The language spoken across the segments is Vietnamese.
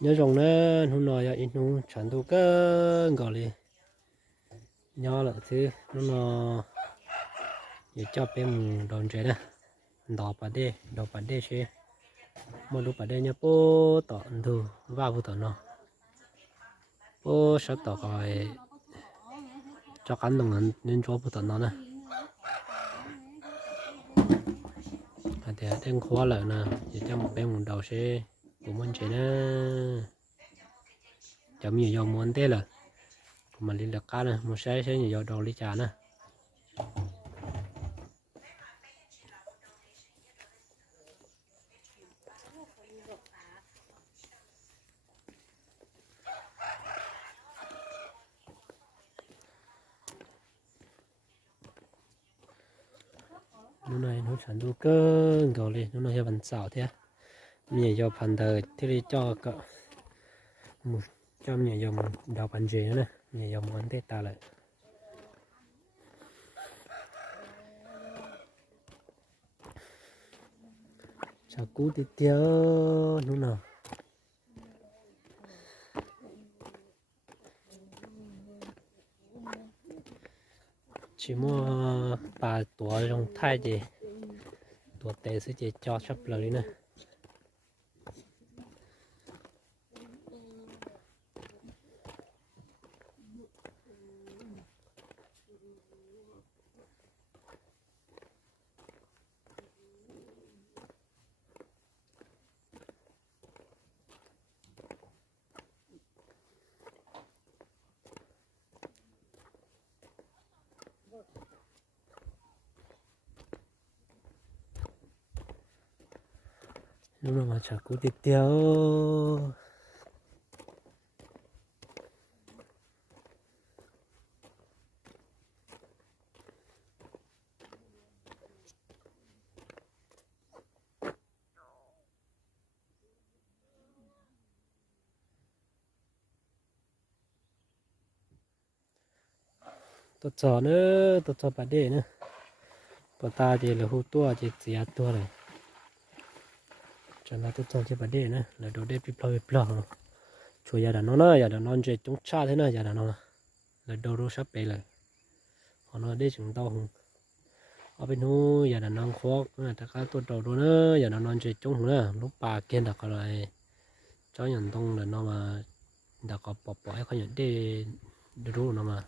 nhớ rồng nó nói ít nó chẳng đâu cơ gọi đi nhỏ là thứ nó để cho bé mình đòn chơi nè đỏ bà đê chơi một lúc bà đê nhá bố tỏ thu vào vụ tỏ nó bố sắp tỏ coi cho cán đồng ngân nên cho vụ tỏ nó nè thì đang khó lại nè để cho một bé mình đầu xe của mình chơi nè cho nhiều dầu muốn thế là mà liên lạc cá nè một xe nhiều dầu đầu đi trả nè nó này nó sản đủ cơ gọi đi nó này vẫn xảo thế nhiều dầu phần thời thì đi cho cỡ một trăm nhiều dầu đầu phần gì nữa nè nhiều dầu muốn thế ta lại chào cú tiếp theo nó nào chỉ mua ba tuổi trong thai gì tuổi tệ sẽ chỉ cho sắp lời nè lúc nào mà chào cú tiếp theo tôi cho nữa tôi cho bà đê nữa bà ta thì là hú tua chỉ xé tua này cho nên tôi cho cho bà đê nữa là đồ đê bị plo chùa nhà đàn nó nữa nhà đàn nó chơi chúng cha thế này nhà đàn nó là đồ đồ sắp bể rồi họ nói đê chúng tao không ở bên hú nhà đàn nó khó là tất cả tôi đồ đồ nữa nhà đàn nó chơi chúng nữa lúc bà kia đặt cái này cho nhận tông là nó mà đặt có bỏ bỏ hay nhận đê đồ nó mà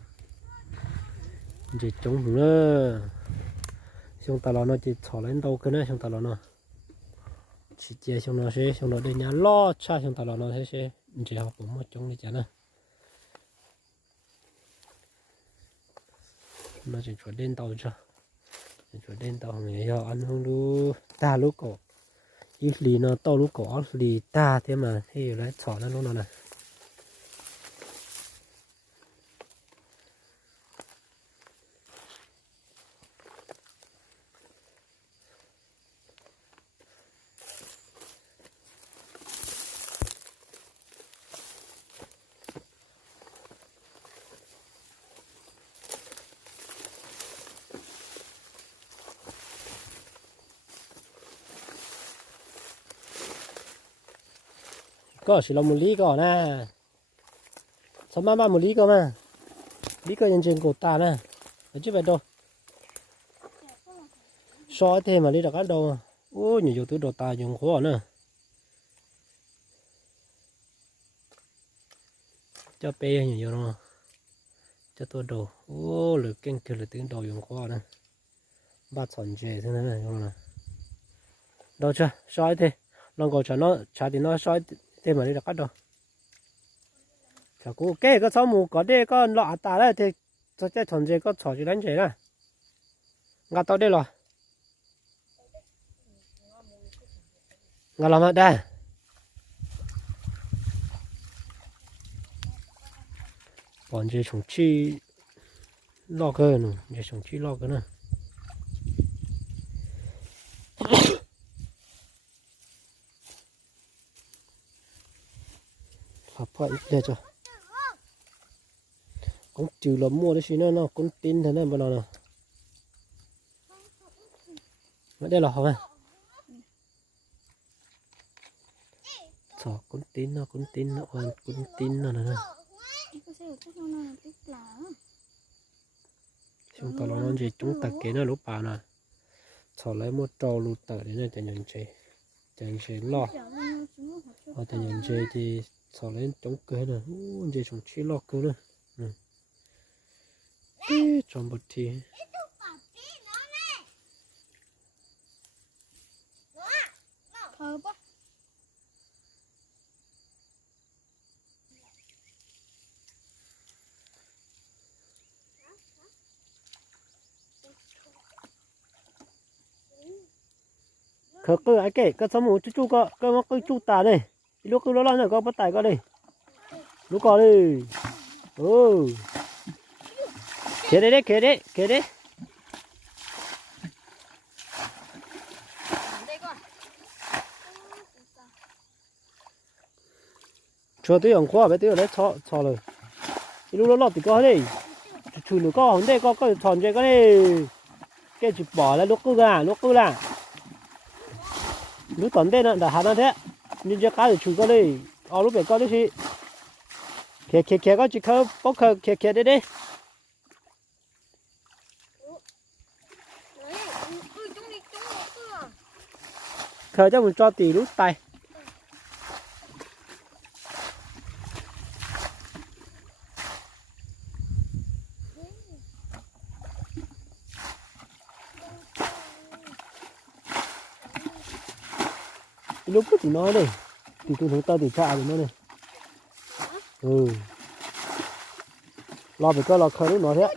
chơi chúng nữa xong ta nó chỉ thò lên đâu cái nữa xong ta nó chỉ chơi xong nó sẽ xong nó đi nhà lo cha xong ta nó sẽ chỉ học cũng một trong đi chả nè nó chỉ chuẩn đến tàu cho chuẩn đến tàu người cho ăn không đủ ta lúc cổ ít lì nó to lúc cổ lì ta thế mà thì lấy thỏ nó luôn nè có chỉ là một lý có nè sao mà một lý có mà lý có nhân trên cổ ta nè ở chứ vậy đâu soi thêm mà lý được cái đâu ôi nhiều thứ đồ ta dùng khó nữa cho pe nhiều đâu cho tôi đồ ô lửa kinh kia là tiếng đồ dùng khó nữa ba chọn chè thế này không nè đâu chưa soi thế nó còn cho nó trả thì nó soi thêm mà đi được cắt đâu chả cố cái số mù có đây có lọ tà đấy thì cho cái thằng gì có chọn gì đánh chè nè ngắt tao đây rồi ngắt làm ở đây bọn gì chúng chi lo cơ nữa gì chúng chi lo cơ nữa học phải để cho cũng trừ là mua đấy xí nó cũng tin thế này bao nào nè đây là học này sọ con tin nó con tin nó nè chúng ta nói gì chúng ta kể nó lúc bà nè sọ lấy một trâu lụt tờ đến đây cho nhận chế lo ở cho nhận chế thì sọ lấy chống cơ nè chế chúng chỉ lo cơ nè trong bột thì khờ cơ ai kể cơ sống một chút cơ mắc cơ chút tà đây lúc cơ lo nữa có bắt tài có đây lúc có đây kể đấy cho tôi ăn khoa bây giờ lấy cho rồi lúc nó lọt thì có đây chủ nó có không đây có tròn chơi có đây cái chụp bỏ là lúc cứ là lúc tận đây là hà nó thế nhưng cho cá thì chủ có đây lúc bé có đấy chị kẹt có chỉ khơi bóc kẹt đấy khơi cho mình cho tỷ lúc tay lúc thì nói đây thì tôi thấy tao thì chạy rồi nó này lo phải coi lo khơi lúc nó thế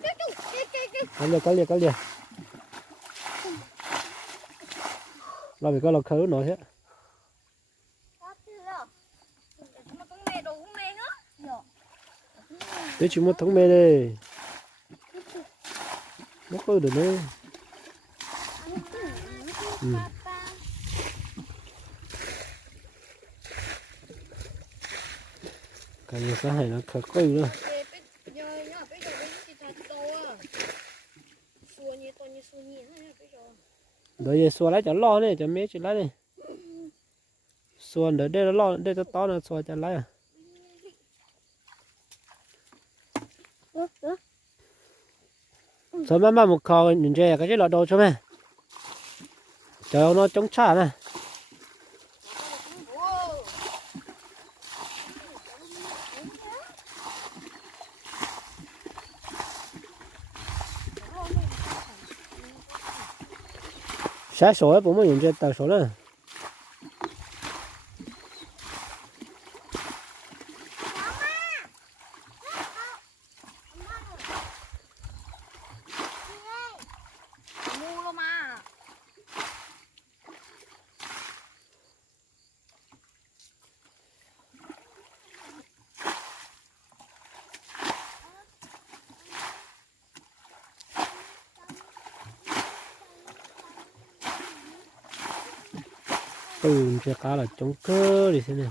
cái liền lo phải coi lo khơi lúc nó thế để chỉ một thống mê đây nó có được nữa cái gì cái này nó khơi coi nữa đợi giờ xua lấy cho lo này cho mấy chuyện lấy này xua đợi đây nó lo đây cho to nó xua cho lấy sao mà một kho nhìn chơi cái lọ đồ cho mẹ chờ nó chống trả nè sáng sủa cũng mới nhìn chơi tờ số nữa chơi cá là chống cơ đi thế này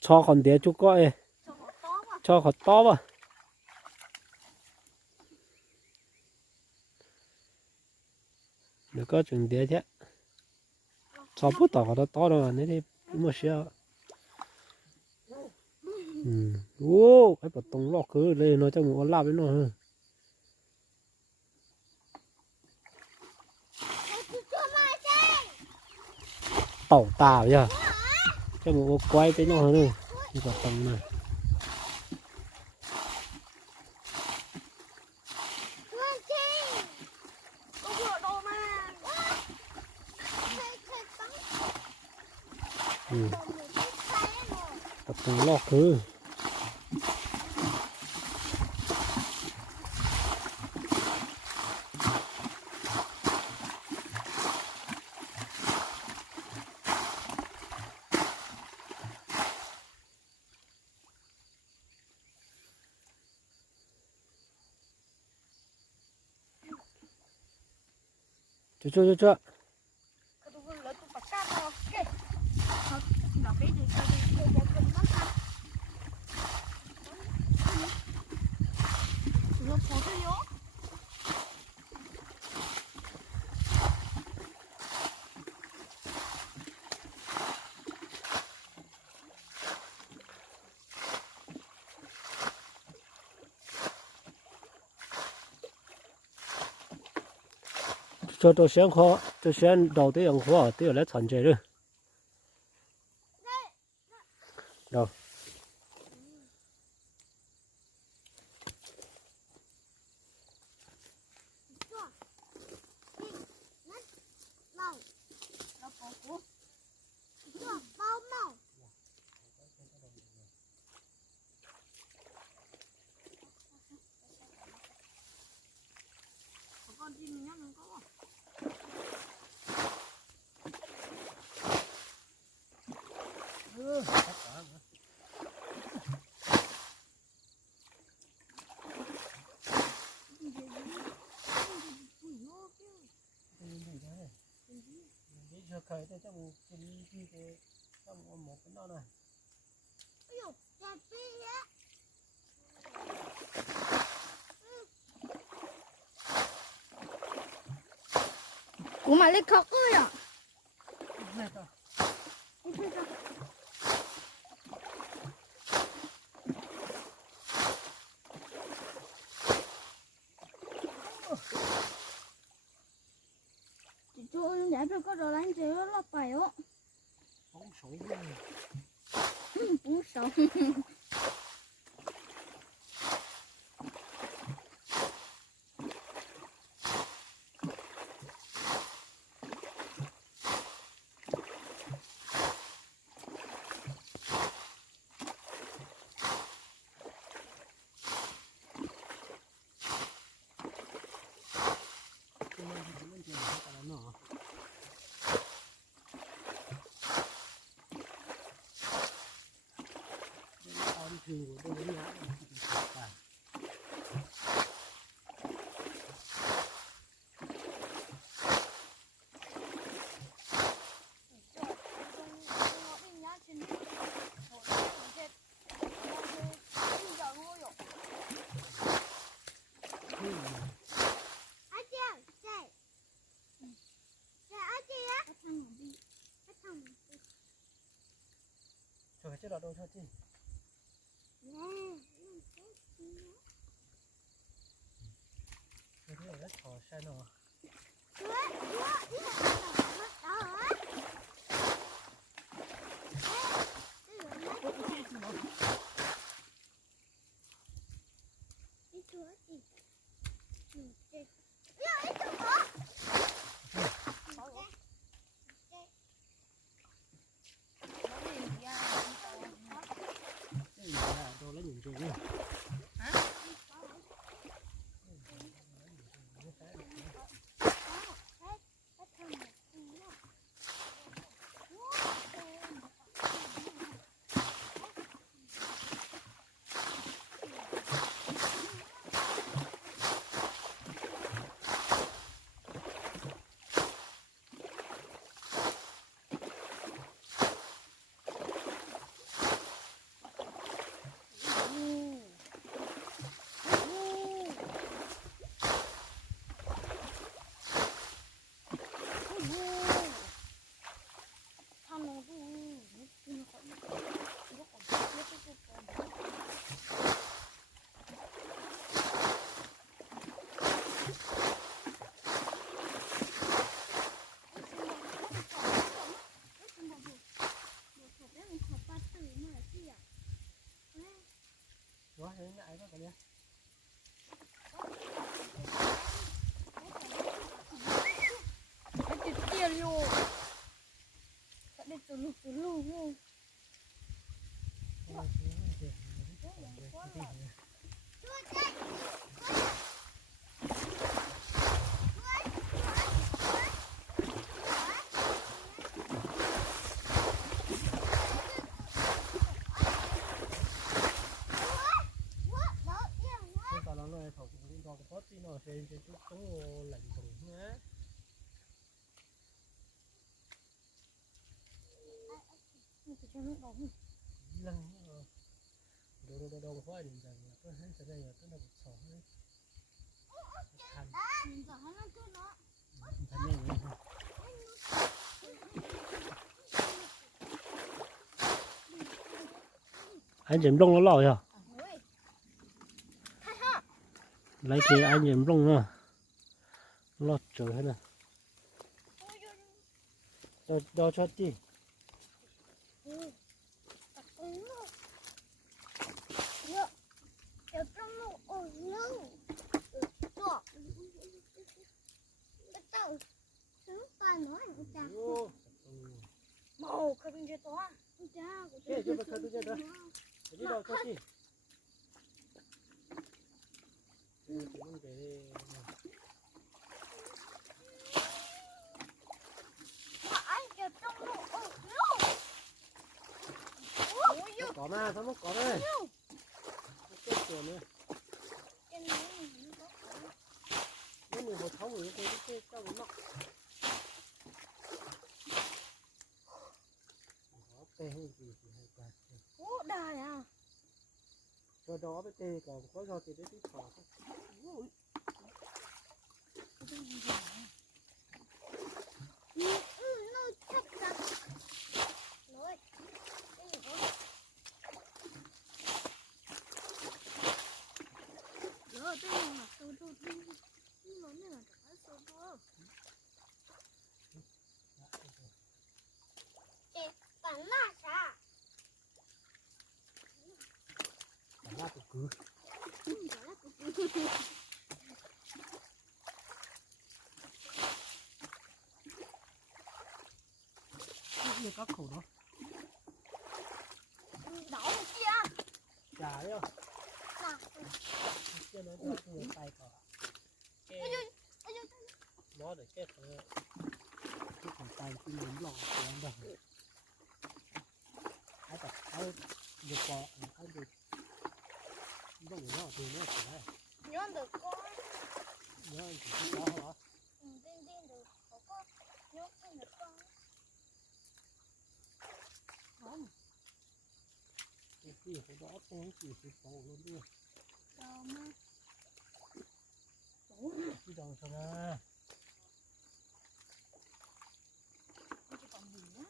cho còn đĩa chút coi cho họ to vào được có chừng đĩa thế cho bút tỏ nó to rồi nên thì mua xe cái bột tông lọ cứ lên nó cho một con lao với nó hơn tàu tàu giờ cho một quay với nó hơn cái bột tông này tập trung lo cứ Cho. cái đồ lớn tụi bạc ca to kê nó bé thì cho đi kê cho con bắt ha nó khó thôi nhớ cho tôi sáng khó tôi sáng đầu tới ăn khó tới lấy thành chơi rồi đâu con chim nhá nó có giờ khởi tới trong cái trong một cái nó này của mà lấy khóc ơi à chú giải được có đồ đánh chế nó phải ó bóng sổ cũng sợ thường của tôi đấy nhá cho cái chiếc đỏ đâu cho chị cái này rất khó sai nó đồ lấy những chuyện đó thế ngại quá cả đi cái tiền luôn cái này từ lúc luôn nó này thầu cũng liên quan có tí nó sẽ chống lạnh thùng nhé nhưng mà cho nó đóng lần đồ hoa thì giờ tôi thấy sẽ đây là tôi là một số đấy thành mình giờ nó cứ nó thành này nữa anh chém lông nó lòi à ơi ha ha lấy kia anh chém lông nữa lọt trời hết nè đo cho chị màu không như to cái cho bật tôi đó cái đo cho chị cũng để có mà sao nó có đây cái chuột nữa nếu mình một thấu rồi cái tao nó tê hay gì thì hay quá đài à cho đó với tê còn có do thì đấy tí thỏ nó chắc chắn rồi rồi tôi mà tôi nó này là cái số đó bạn là sao cả lát cứ như các khẩu đó đỏ kia chả đấy không là chưa nói cho người tay cỏ nó để cái phần tay cũng muốn lò của anh đâu ai tập ai được cỏ ai được nó nó thì nó phải đấy nhớ được con nhớ anh chỉ có hả tin được có nhớ được con không cái gì phải đó tôi chỉ phải tổ luôn đi sao mà đi đâu sao ra cái còn gì nữa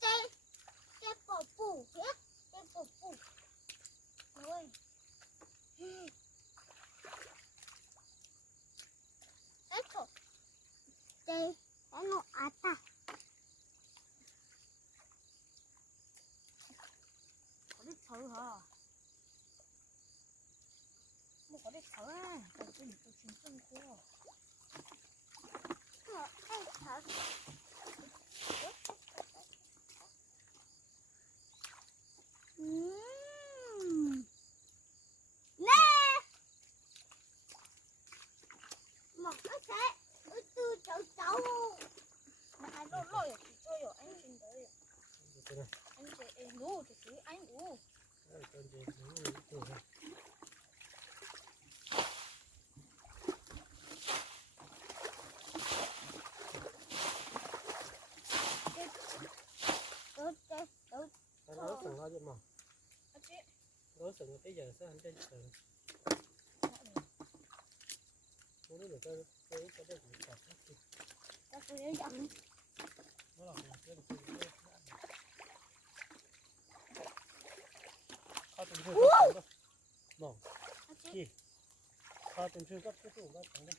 chạy chạy bỏ phụ hết chạy bỏ phụ rồi esto chạy nó ata có đi thử hả một có đi thử à tôi nhìn tôi chính chân của ai thử nè một cái xe tôi cháu mà anh đâu lôi thì chơi rồi anh xin tới anh sẽ ngủ thì cứ anh ngủ nó sừng lo chứ mà nó sừng tới giờ sao anh trên sừng nó được cái đây cũng sạch ta cứ nhớ dặn nó là cái kho từng chưa gấp nó gì kho từng chưa gấp cái tủ gấp thằng đây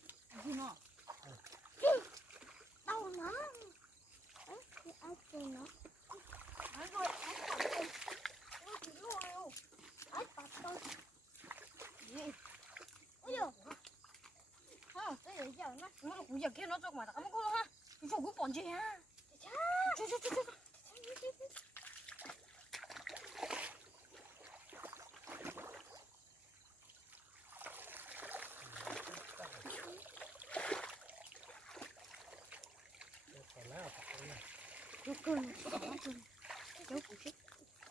gì nó đau lắm cái ai chơi nó ai rồi ai bắt tôi nó chỉ rồi ai bắt tôi gì ôi giời ha cái gì giờ nó cũng giờ kia nó cho mà ta không có ha cái chỗ của bọn chị ha chứ còn lá ở này chú cưng chú cưng chú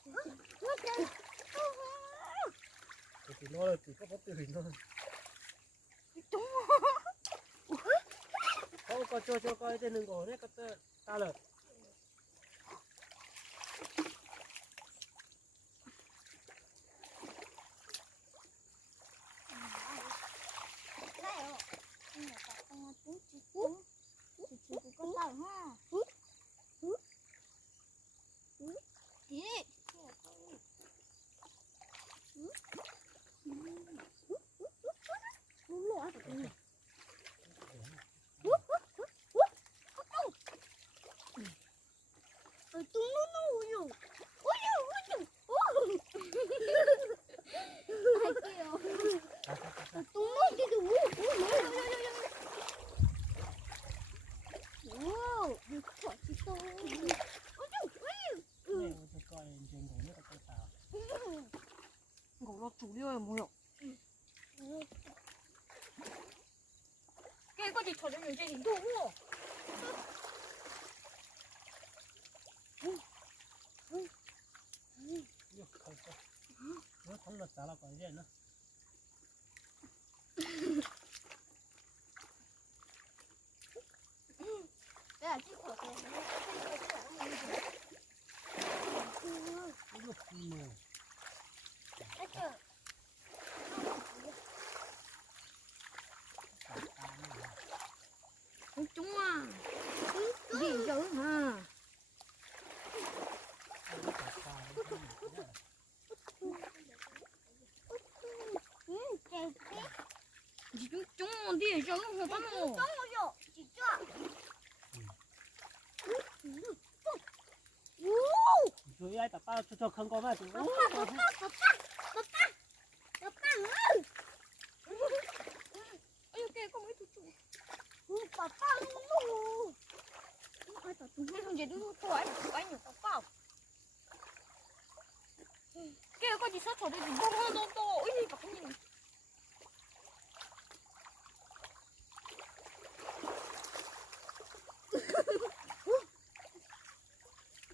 cưng Thì nó là chỉ có bắt từ hình thôi. Có cho coi tên đừng có đấy có ta là coi trên cổ nước có tao. ngủ nó chủ điêu là 뭐야? 깨까지 젖으면 이제 힘도 없어. Nó không có. Nó không là tao là còn gì nữa. 내가 찍고 올게. Nó không nè. chúng à, đi chơi hả? chúng đi chơi không bắt nó. Rồi ai tập bao cho không có mà thì 이렇게 có mấy chú chú. Mấy thằng gì đứa tuổi tuổi nhiều tao bao. Cái có gì sát thổi đi to ôi gì bạc nhìn.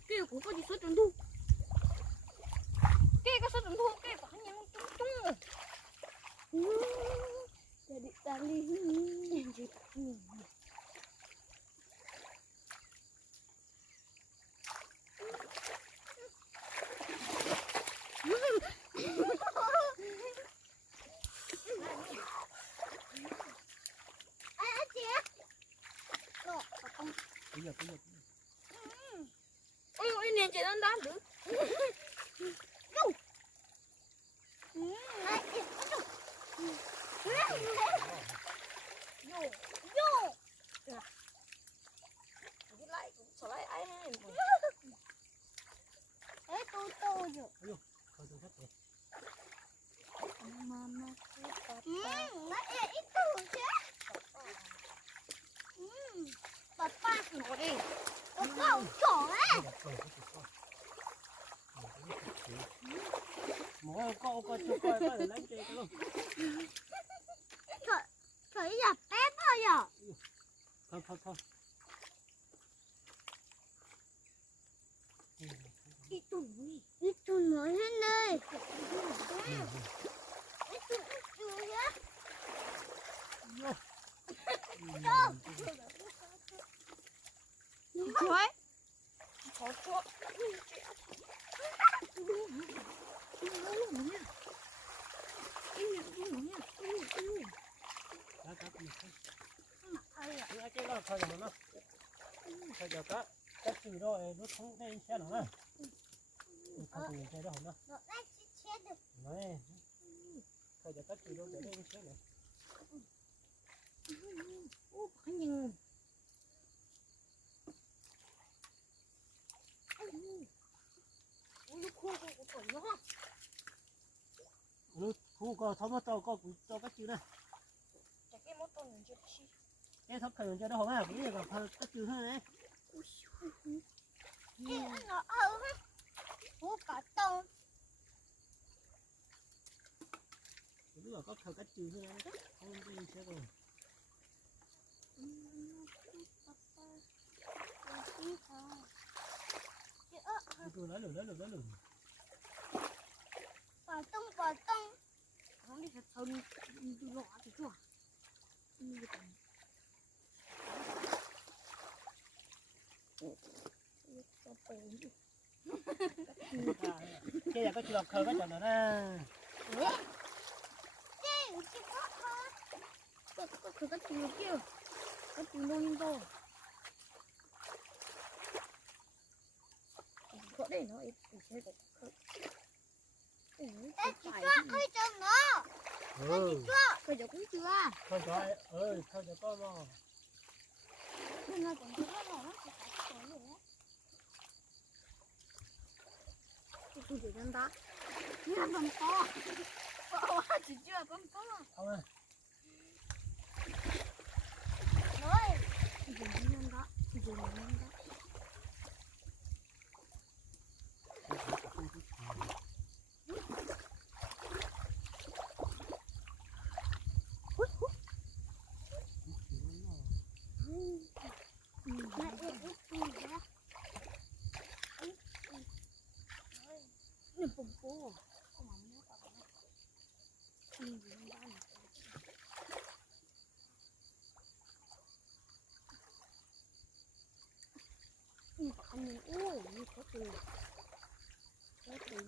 Cái cũng có gì sát trốn thu. Cái có sát trốn thu cái bạc nhìn chung. Jadi tali Nhìn gì bạc nhìn. bây giờ ôi nè chị đang đá được. Lại trở lại ai hay tôi rồi. thôi tôi hết rồi. mama Nó ít tôi chứ. Papa ngồi đi. Papa không chỏ ấy. Mỗi con cho coi có thể lấy chơi luôn. Thấy là bé thôi à. Thôi. Ít tôi nói hết đây. Ít tôi nhá. 좋아해? 더 좋아. 이거 뭐냐? 이거 뭐냐? Cái đó thôi rồi nó. Thôi giờ cái gì đó nó không đây xe nữa. Không thì xe đó không đó. Nó lại chết được. Này. Thôi giờ cái gì đó để đây xe nữa. 오, 그냥. 우리 코가 없나? Nó thu có thấm cho cho cái chữ này. 자기 못하는 좋지. Cái thấp thời cho đó không à, cái này còn cái chữ hơn đấy. Nó ở hú cả tông. Cái đó có thời cái chữ hơn đấy. Không đi xe rồi. Tôi lấy lửa. cái giờ có chịu lọc khơi có chọn nữa nè 그거 들게요. 그거 들는다. có đây nó ít sẽ có ơi chồng nó bây giờ cũng chưa thôi cho ơi thôi cho con mà nhưng mà còn chưa có nó sẽ phải có nữa tôi chỉ đang đá nhưng mà to chỉ chưa con to không ơi rồi chỉ đang đá chỉ đang đá mẹ ít gì đó nó bùng bùng không mà mua cả nó chỉ đang đá anh ui như có từ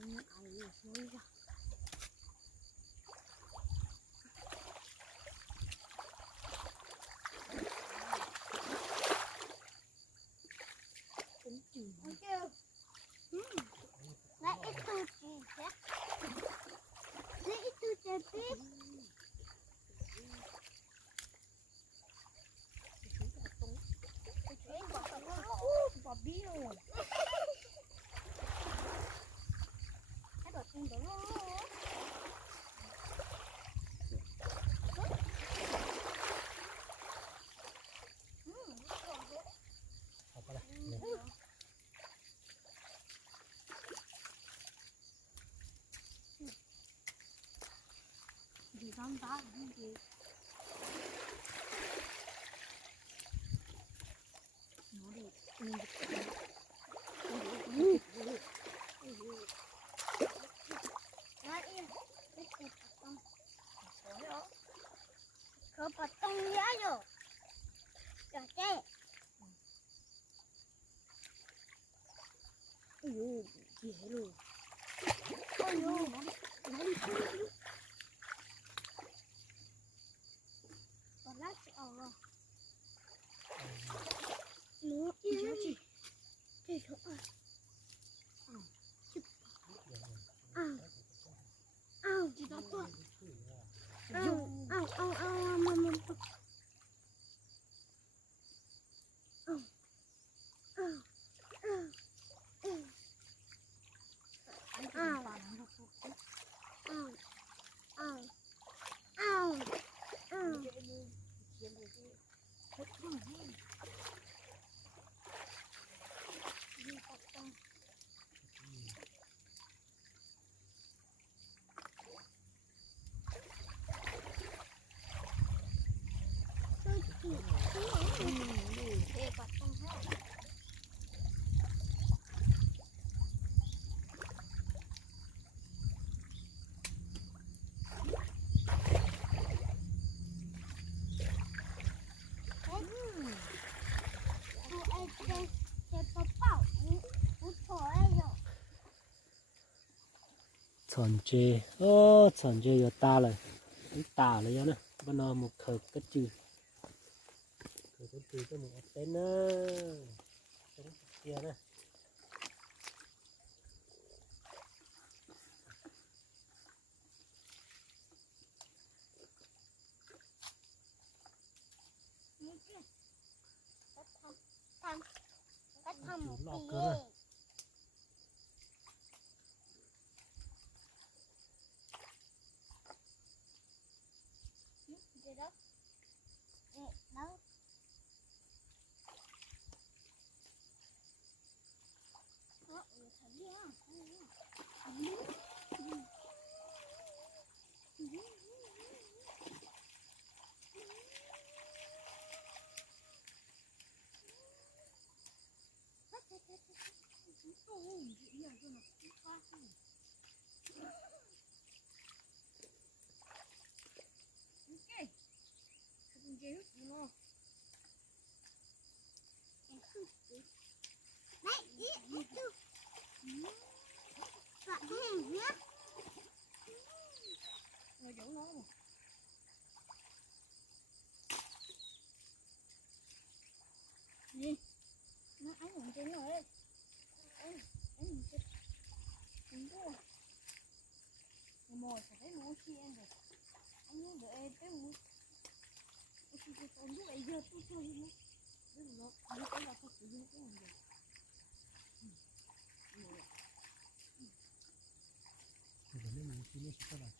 như ai rồi ra cũng chừng kêu lại ít tu gì thế lại ít tu chơi tiếp và biết rồi cái đồ tung đó học qua đây gì đang đá gì nó đi lại ít cái tung có bắt tung nhá rồi cho chơi ôi gì hết rồi ôi nó đi còn lát ở rồi nó yêu gì chơi chỗ gì đó cơ mama anh ăn bàn nó chọn chê chọn chê giờ ta rồi tả rồi nhá bên nó một khởi cái chữ khởi cái chữ cho một tên nữa trong kia nè cách thăm một lọt tí cơ mà gì đó đó thấy Đấy, đi chú. Bạn thấy nhá. Rồi giống nó mà. Đi. Nó ánh hưởng trên rồi đấy. Ánh hưởng trên. Đúng rồi. Một phải thấy mua chi em rồi. Anh muốn đợi em tới mua. Anh muốn ấy giờ tôi chơi nữa. Nó cái là thật sự cái này rồi. thì cái này chỉ là sao là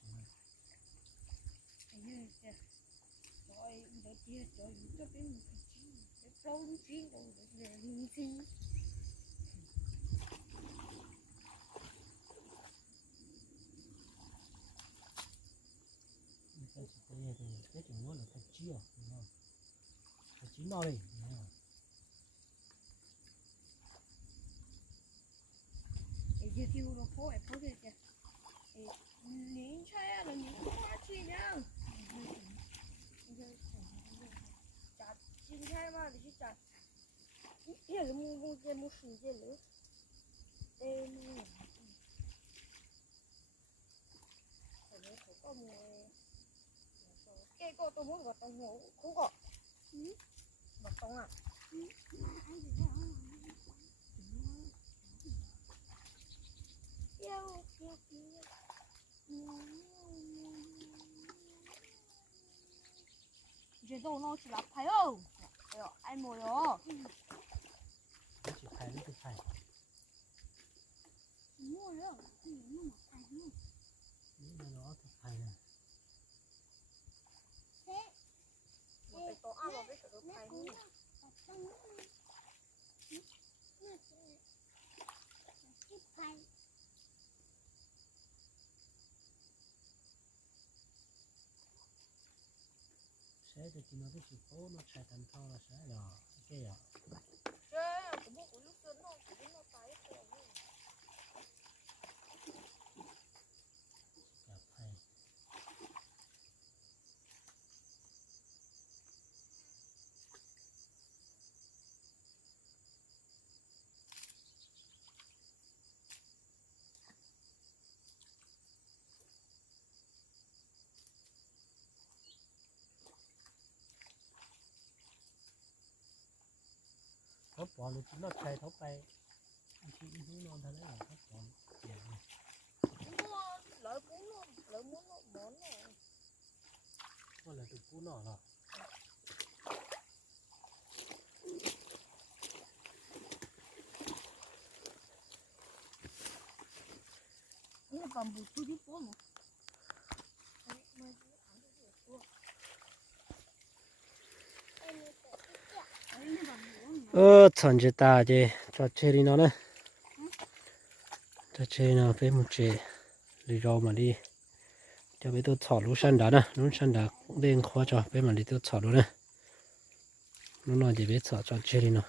Anh như kìa. Rồi đợi kia trời cho cái trâu nó chín rồi để mình xin. cái chừng nó là thật chia đúng không? Thật chín no đi. Giờ tiêu nó phố ấy phố kìa kìa. Nhìn chơi là nhìn không có chi nhá. Chặt chim thay mà thì chặt. Giờ là mua cái mua sừng cái nữa. Đây mua. Rồi nó có mua. Cái cô tôi muốn gọi tao mua không có. Bật tông à. Kêu kêu kêu. Giờ đâu nó chỉ là phải không? Rồi anh mua rồi. Chỉ phải nó phải Mua rồi. nhưng mà nó thật phải này Một cái tổ ăn vào cái sợi Nó phải cũng nữa. là tông nó cái phải sẽ thì nó cái sự cố nó sẽ thành thao là sẽ là cái à Chơi, cũng mua của lúc xưa nó cũng nó tái rồi. gặp hay thấp bỏ nó nó chạy thấp bay chỉ nó thành là thấp bỏ Mua lỡ muốn nó món này. có là được cú nọ rồi Ini còn butuh di pono. thằng chị ta chứ cho chơi nó nè cho chơi nó phải một chơi đi rồi mà đi cho bé tôi thọ lú săn đá nè lú săn đá cũng đen khó cho bé mà đi tôi thọ lú nè nó nói gì bé thọ cho chơi nó